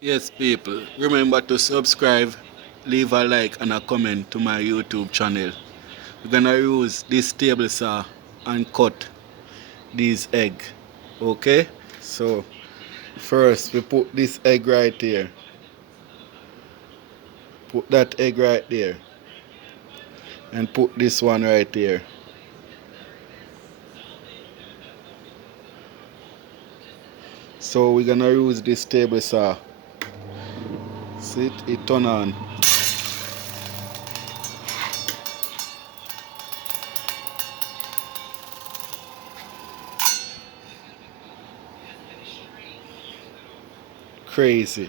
Yes, people, remember to subscribe, leave a like and a comment to my YouTube channel. We're gonna use this table saw and cut these egg. Okay? So first we put this egg right here. Put that egg right there. And put this one right here. So we're gonna use this table saw. See it turn on. Crazy.